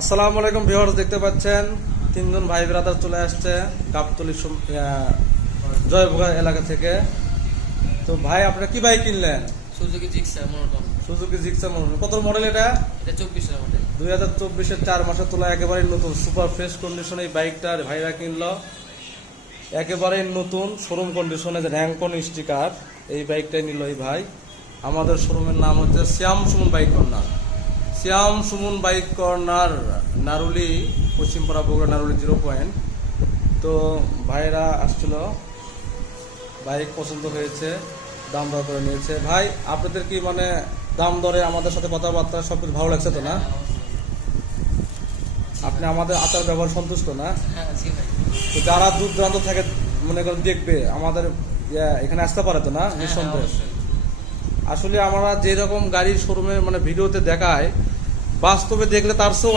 আসসালামু আলাইকুম ভিউয়ার্স, দেখতে পাচ্ছেন তিনজন ভাই ব্রাদার চলে আসছে গাবতলী জয়ভোগা এলাকা থেকে। তো ভাই আপনারা কি বাইক কিনলেন? Suzuki Gixxer monotone. Suzuki Gixxer model. কত মডেল এটা? এটা 24 এর মডেল। 2024-এর 4 মাসের তোলা, একেবারে নতুন সুপার ফ্রেশ কন্ডিশনে এই বাইকটা ভাইরা কিনলো। একেবারে নতুন শোরুম কন্ডিশনে, যে র্যাঙ্কন স্টিকার, এই বাইকটাই নিল এই ভাই। আমাদের শোরুমের নাম হচ্ছে শ্যাম সুমন বাইক কর্নার। শ্যাম সুমন বাইক কর্নার, নারুলি, পশ্চিমপাড়া, বগুড়া, নারুলি 0 পয়েন্ট। তো ভাইরা আসছিল, বাইক পছন্দ হয়েছে, দাম দর করে নিয়েছে। ভাই আপনাদের কি মানে দাম দরে আমাদের সাথে কথাবার্তা সব কিছু ভালো লাগছে তো না? আপনি আমাদের আচার ব্যবহার সন্তুষ্ট না? হ্যাঁ জি ভাই। তো যারা দূর দূরান্ত থেকে মনে করেন দেখবে আমাদের এখানে আসতে পারে তো না নিঃসন্দেহে? অবশ্যই। আসলে আমরা যেরকম গাড়ির শোরুমে মানে ভিডিওতে দেখায়, বাস্তবে দেখলে তার চেয়েও